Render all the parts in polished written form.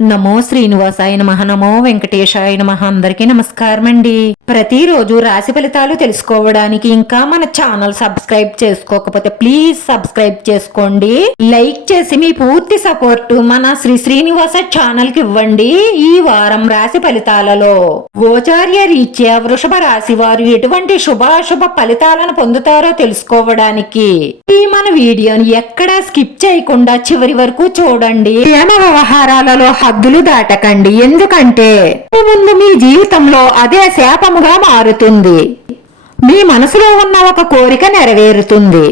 నమో శ్రీనివాసాయ నమః, నమో వెంకటేశాయ నమః. అందరికీ నమస్కారం అండి. ప్రతిరోజు రాశి ఫలితాలు తెలుసుకోవడానికి ఇంకా మన ఛానల్ సబ్స్క్రైబ్ చేసుకోకపోతే ప్లీజ్ సబ్స్క్రైబ్ చేసుకోండి. లైక్ చేసి మీ పూర్తి సపోర్ట్ మన శ్రీనివాస ఛానల్ కి ఇవ్వండి. ఈ వారం రాశి ఫలితాలలో గోచార్య రీత్యా వృషభ రాశి వారు ఎటువంటి శుభాశుభ ఫలితాలను పొందుతారో తెలుసుకోవడానికి ఈ మన వీడియోని ఎక్కడా స్కిప్ చేయకుండా చివరి వరకు చూడండి. ప్రేమ వ్యవహారాలలో హద్దులు దాటకండి, ఎందుకంటే ముందు మీ జీవితంలో అదే శాపముగా మారుతుంది. మీ మనసులో ఉన్న ఒక కోరిక నెరవేరుతుంది.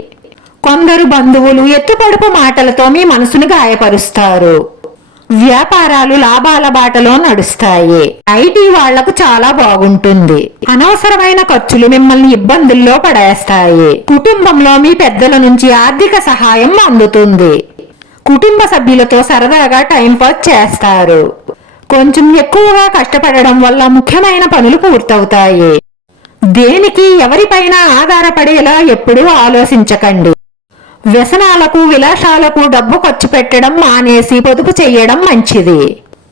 కొందరు బంధువులు ఎత్తుపడుపు మాటలతో మీ మనసును గాయపరుస్తారు. వ్యాపారాలు లాభాల బాటలో నడుస్తాయి. ఐటీ వాళ్లకు చాలా బాగుంటుంది. అనవసరమైన ఖర్చులు మిమ్మల్ని ఇబ్బందుల్లో పడేస్తాయి. కుటుంబంలో మీ పెద్దల నుంచి ఆర్థిక సహాయం అందుతుంది. కుటుంబ సభ్యులతో సరదాగా టైంపాస్ చేస్తారు. కొంచెం ఎక్కువగా కష్టపడడం వల్ల ముఖ్యమైన పనులు పూర్తవుతాయి. దేనికి ఎవరిపైనా ఆధారపడేలా ఎప్పుడూ ఆలోచించకండి. వ్యసనాలకు విలాసాలకు డబ్బు ఖర్చు పెట్టడం మానేసి పొదుపు చేయడం మంచిది.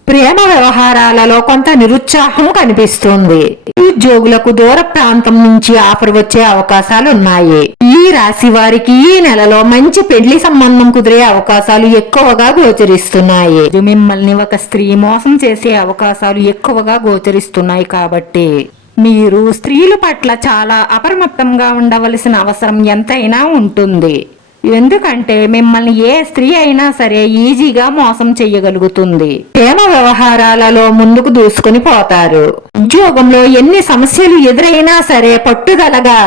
ప్రేమ వ్యవహారాలలో కొంత నిరుత్సాహం కనిపిస్తుంది. ఉద్యోగులకు దూర ప్రాంతం నుంచి ఆఫర్ వచ్చే అవకాశాలు ఉన్నాయి. ఈ రాశి వారికి ఈ నెలలో మంచి పెళ్లి సంబంధం కుదిరే అవకాశాలు ఎక్కువగా గోచరిస్తున్నాయి. మిమ్మల్ని ఒక స్త్రీ మోసం చేసే అవకాశాలు ఎక్కువగా గోచరిస్తున్నాయి. కాబట్టి మీరు స్త్రీల పట్ల చాలా అప్రమత్తంగా ఉండవలసిన అవసరం ఎంతైనా ఉంటుంది. ఎందుకంటే మిమ్మల్ని ఏ స్త్రీ అయినా సరే ఈజీగా మోసం చెయ్యగలుగుతుంది. ప్రేమ వ్యవహారాలలో ముందుకు దూసుకుని పోతారు. ఉద్యోగంలో ఎన్ని సమస్యలు ఎదురైనా సరే పట్టుదలగా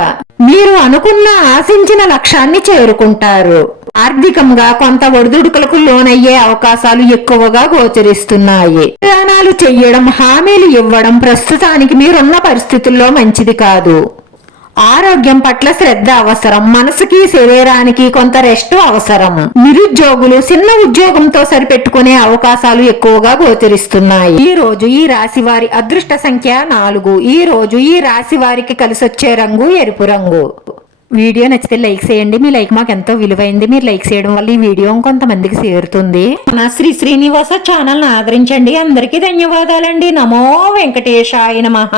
మీరు అనుకున్న ఆశించిన లక్ష్యాన్ని చేరుకుంటారు. ఆర్థికంగా కొంత ఒడిదుడుకులకు లోనయ్యే అవకాశాలు ఎక్కువగా గోచరిస్తున్నాయి. ప్రయాణాలు చెయ్యడం, హామీలు ఇవ్వడం ప్రస్తుతానికి మీరున్న పరిస్థితుల్లో మంచిది కాదు. ఆరోగ్యం పట్ల శ్రద్ధ అవసరం. మనసుకి శరీరానికి కొంత రెస్ట్ అవసరం. నిరుద్యోగులు చిన్న ఉద్యోగంతో సరిపెట్టుకునే అవకాశాలు ఎక్కువగా గోచరిస్తున్నాయి. ఈ రోజు ఈ రాశి వారి అదృష్ట సంఖ్య 4. ఈ రోజు ఈ రాశి వారికి కలిసొచ్చే రంగు ఎరుపు రంగు. వీడియో నచ్చితే లైక్ చేయండి. మీ లైక్ మాకు ఎంతో విలువైంది. మీరు లైక్ చేయడం వల్ల ఈ వీడియో కొంతమందికి చేరుతుంది. మన శ్రీనివాస ఛానల్ ఆదరించండి. అందరికీ ధన్యవాదాలండి. నమో వెంకటేశాయ నమః.